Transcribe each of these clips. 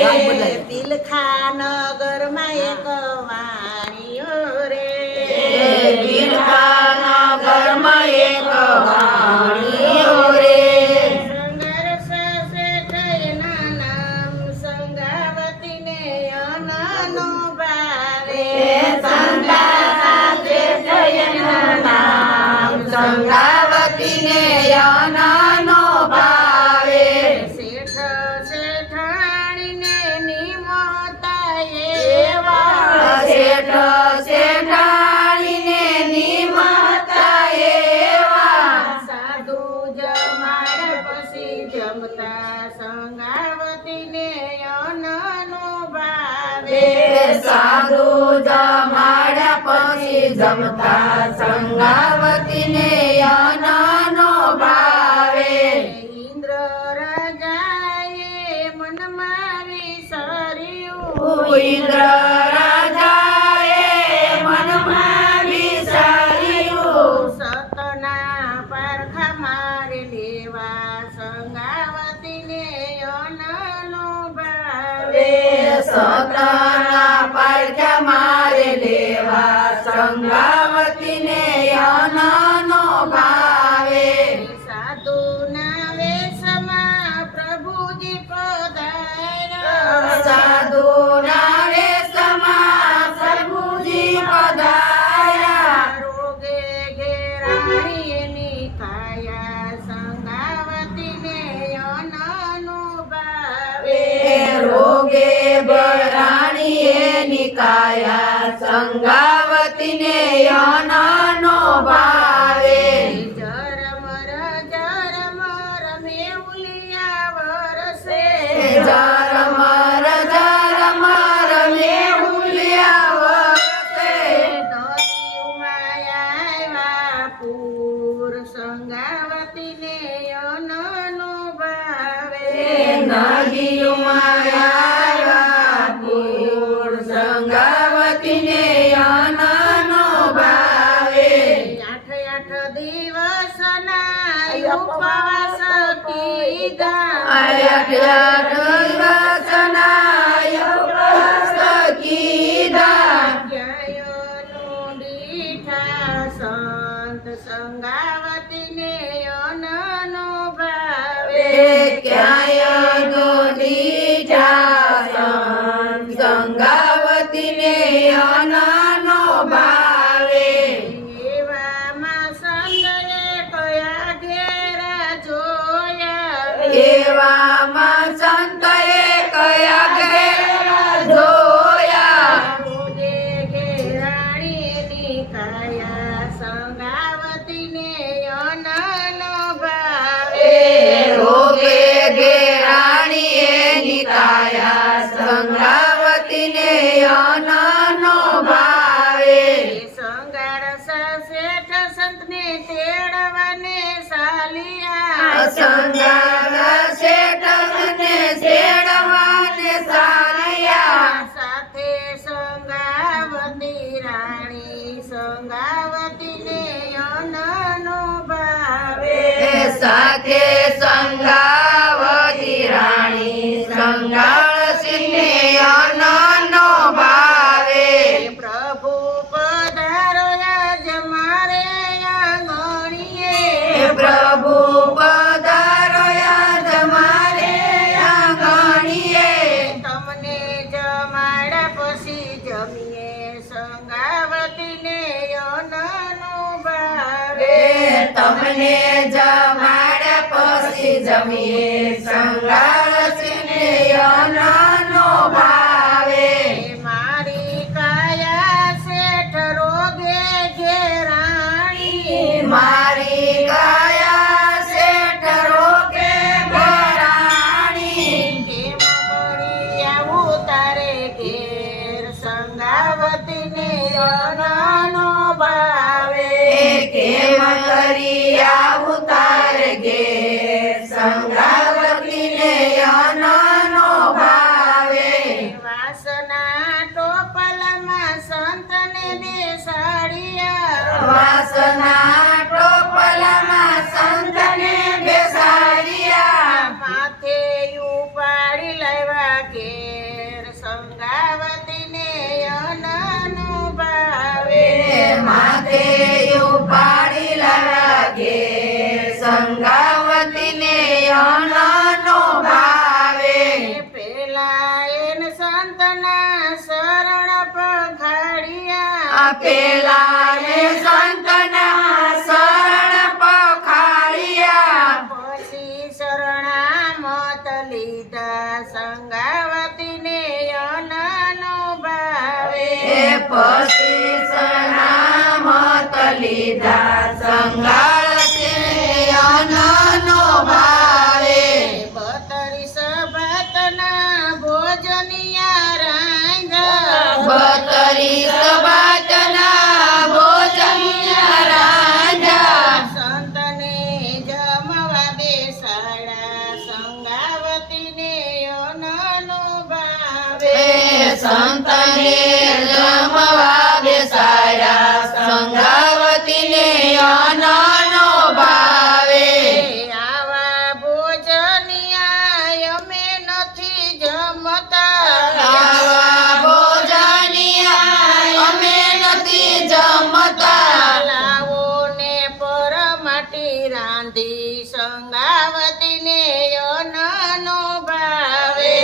પિલખા નગરમાં એક વાણીઓ રે પિલખા નગરમાં એક વાણીઓ રે સંઘર્ષ શેઠ એના નામ સંગાવતીને અનનો ભાવે સંગાવતીને અનનો ભાવે શેઠ શેઠાણીને નિમોતા એવા શેઠ શેઠાણીને નિમતા એવા સાધુ જમાડ પછી જમતા સંગાવતીને અનનો ભાવે સાધુ જમાડ્યા પછી જમતા સંગાવતીને અનનો ભાવે ઇન્દ્ર રાજાએ મનમાં વિચાર્યું ઇન્દ્ર રાજાએ મનમાં વિચાર્યું સતના પારખા મારે લેવા સંગાવતીને અનનો ભાવે સતના પાડ્યા મારે લેવા સંગાવતીને અનનો ભાવે સાધુના વેશમાં પ્રભુજી પધાર્યા સાધુના વેશમાં પ્રભુજી પધાર્યા રોગે ઘેરાણી એની કાયા સંગાવતીને અનનો ભાવે રોગે બરાણીએ નિકાયા સંગાવતીને અનનો ભાવે જરમર મેઉલિયા વરસે ઝરમર મેહુલિયા વરસે નદીમાં આવ્યા પૂર સંગાવતીને અનનો ભાવે નદીમાં આવ્યા પૂર સંગાવતીને અનનો ભાવે આઠ આઠ દિવસના ઉપવાસ કીધા ક્યાંયનું દીઠા સંત સંગાવતીને અનનો ભાવે સંગાવતીને અનનો ભાવે એવામાં સંતએ કયા ઘેરા જોયા એવામાં સંતએ કયા ઘેરા જોયા રોગે ઘેરાણીની કાયા સંગાવતીને અનનો ભાવે રોગે ઘેરાણીએ નિકાયા સંગાવતીને અનનો ભાવે સંગાર શેઠ સંતને તેડવાને સાલિયા સંગાર શેઠને છેડવાને સાલિયા સાથે સંગાવતી રાણી સંગાવતીને અનનો ભાવે સાથે સંગાવતી રાણી સંગાળસીને અનનો ભાવે પ્રભુ પધારો આજ મારે આંગણીએ પ્રભુ પધારો યાદ મારે આંગણીએ તમને જમાડ્યા પછી જમીએ સંગાવતીને અનનો ભાવે તમને જમાડ્યા પછી જમીએ સંગાળસીને અનનો ભાવે મારી કાયા શેઠ રોગે ઘેરાણી મારી કાયા શેઠ રોગે બરાણી કેમ કરી આવું તારે ઘેર સંગાવતીને અનનો ભાવે કેમ કરી આવું તાર ઘેર સંગાવતીને અનનો ભાવે વાસના ટોપલામાં સંતને બેસાડ્યા વાસના ટોપલામાં સંતને બેસાડ્યા માથે ઉપાડી લાવ્યા ઘેર લીધા સંગાળતીને અન્નનો ભાવે 32 ભાતના ભોજનિયા રાંધા 32 ભાતના ભોજનિયા રાંધા સંતને જમવા બેસાડ્યા સંગાવતીને અન્નનો ભાવે સંતને જમવા બેસાડ્યા સંગાવતીને અન્નનો ભાવે આવા ભોજનિયા અમે નથી જમતા આવા ભોજનિયા અમે નથી જમતા લાવો ને પરમાટી રાંધી સંગાવતીને અન્નનો ભાવે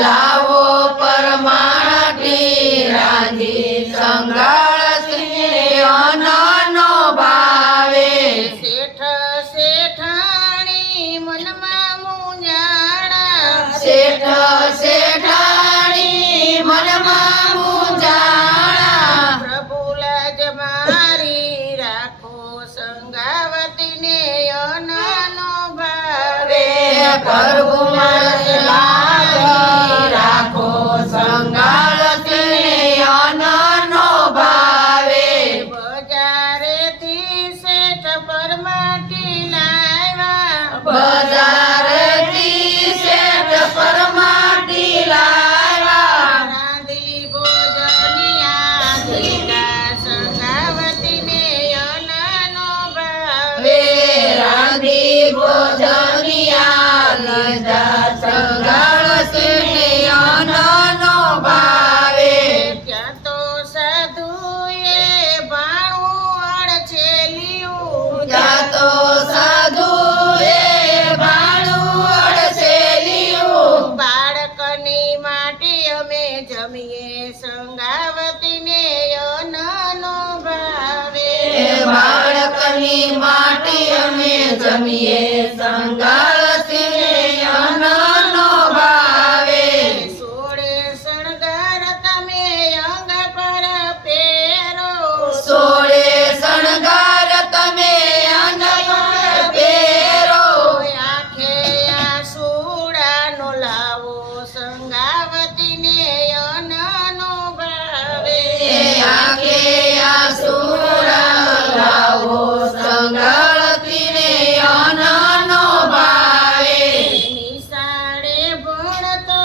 લાવો પરમાટી રાંધી સંગાળતીને અન્નનો ભાવે શેઠ શેઠાણી મનમાં મૂંઝાણા શેઠ શેઠાણી મનમાં મૂંઝાણા પ્રભુ લાજ મારી રાખો સંગાવતીને અન્નનો ભાવે પ્રભુ મારી લાજી રાખો સંગાળતીને અન્નનો ભાવે બજારેથી શેઠ પરમાટી લાવ્યા બજારેથી શેઠ પરમાટી લાવ્યા રાંધી ભોજનિયા દીધા સંગાવતીને અન્નનો ભાવે રાંધી ભોજનિયા લીધા સંગાળતીને અન્નનો ભાવે ત્યાં તો સાધુએ ભાણું અડછેલ્યું ત્યાં તો સાધુએ ભાણું અડસેલ્યું બાળકની માટી અમે જમીએ સંગાવતીને અન્નનો ભાવે બાળકની માટી અમે જમીએ સંગાળતીને અન્નનો ભાવે સોળે શણગાર તમે અંગ પર પહેરો સોળે શણગાર તમે અંગ પર પહેરો આંખે આસુડાનો લાવો સંગાવતીને અન્નનો ભાવે આંખે આસુડા લાવો સંગાળતીને અન્નનો ભાવે નિશાળે ભણતો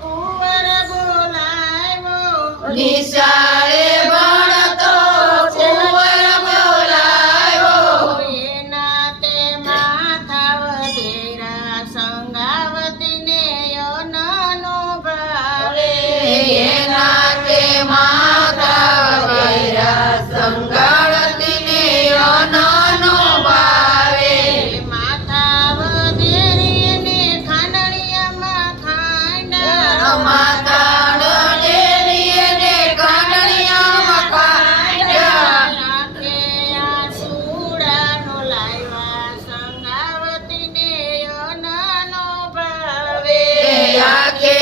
કુંવર બોલાવ્યો નિશાળે ભણતો કુંવર બોલાવ્યો એના તે માથા વધેરા સંગાવતીને અન્નનો ભાવે એના તે માતા વૈરા સંગાળતીને અન્નનો ભાવે માથા વધેરીને ખાંડણીયામાં ખાંડા માતા ડેરીને કાંડળિયામાં ખાંડ્યા આંખે આસુડાનો લાવ્યા સંગાવતીને અન્નનો ભાવે આંખે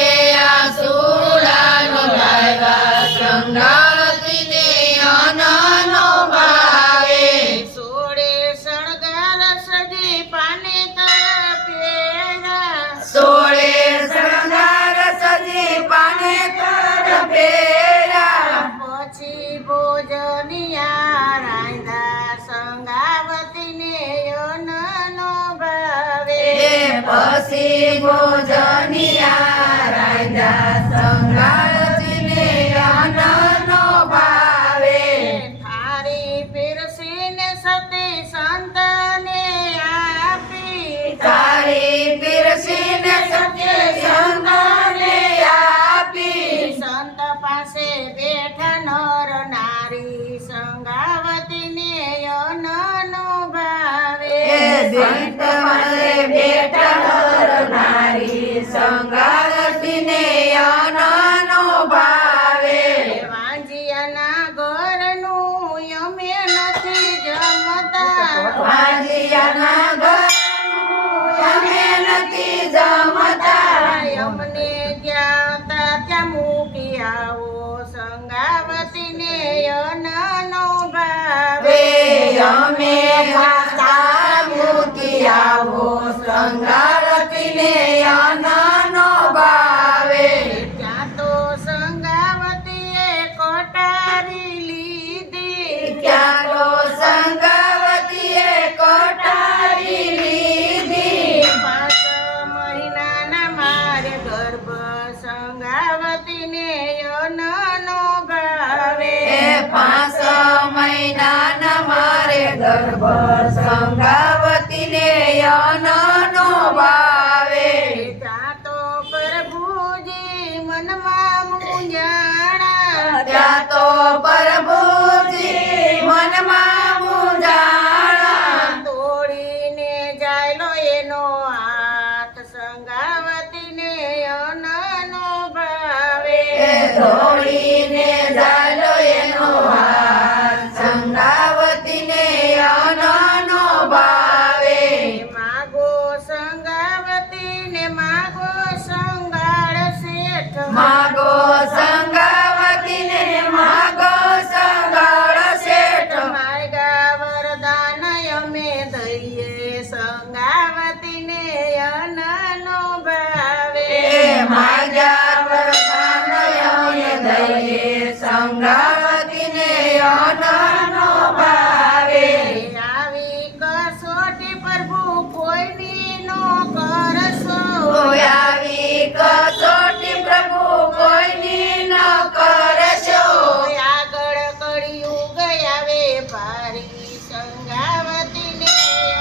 આસુડાનો લાવ્યા સંગાળતીને અન્નનો ભાવે સોળે શણગાર સજી પાને તરફેરા સોળે શણગાર સજી પાને તરફેરા પછી ભોજનિયા રાંધા સંગાવતીને અન્નનો ભાવે પછી ભોજનિયા રાંધા સંગાળતીને અન્નનો ભાવે થાળી પીરસીને સતી સંતને આપી તારી પીરસીને સત્ય સંતને આપી સંત પાસે બેઠા નર નારી સંગાવતીને અન્નનો ભાવે સંત પાસે બેઠા નર નારી સંગાળતીને અન્નનો ભાવે વાંજિયાના ઘરનું અમે નથી જમતા વાંજિયાના ઘરનું અમે નથી જમતા અમને જ્યાં તા ત્યાં મૂકી આવો સંગાવતીને અન્નનો ભાવે વે ખાતા મૂકી આવો સંગારતીને અનનો ભાવે ત્યાં તો સંગાવતીએ કોટારી લીધી ક્યાં તો સંગાવતીએ કોઠારી લીધી 5 મહિનાના મારે ગર્ભ સંગાવતીને અનનો ભાવે 5 મહિનાના મારે ગર્ભ સંગાવતીને અનનો ભાવે ત્યાં તો પ્રભુજી મનમાં મૂંઝાણા ત્યાં તો પ્રભુજી મનમાં મૂંઝાણા તોડીને જાયલો એનો હાથ સંગાવતીને અનનો ભાવે દોડીને જાલો એનો હાથ સંગાવતીને અનનો ભાવે માગો સંગાવતીને માગો સંગાળ શેઠ માગો સંગાવતીને માગો સંગાળ શેઠ માગા વરદાન અમે દઈએ સંગાવતીને અનનો ભાવે માગ્યા વરદાન દઈએ સંગાવતીને અનનો ભાવે આવી કસોટી પ્રભુ કોઈની નો કરશો આવી કસોટી પ્રભુ કોઈની ન કરશો આગળ કળિયુગ આવે ભારી સંગાવતીને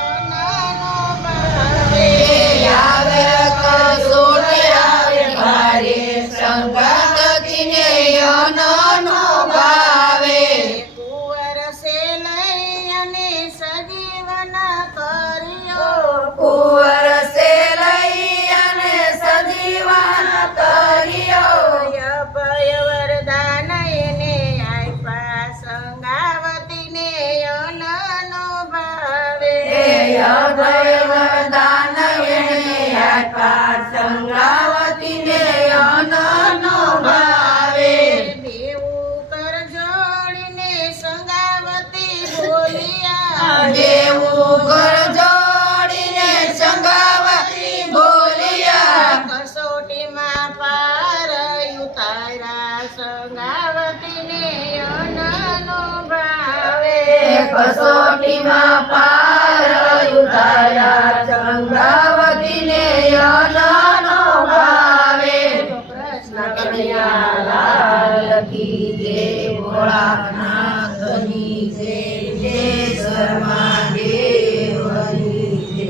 અનનો ભાવે આવે કસોટી આવે ભારે સંગાવતીને અનનો ભાવે કુંવર સે લઈ અને સજીવન કર્યો કુંવર સે લઈ અને સજીવન કર્યો અભય વરદાન એને આપ્યા સંગાવતીને અનનો ભાવે અભય વરદાન એને આપ્યા સંગાવતીને અનનો ભાવે દેવું કર જોડીને સંગાવતી બોલિયા દેવું ઘર જોડીને સંગાવતી બોલ્યા કસોટીમાં પાર ઉતાર્યા સંગાવતીને અનનો ભાવે કસોટીમાં પાર ઉતાર્યા સંગાવતીને અનનો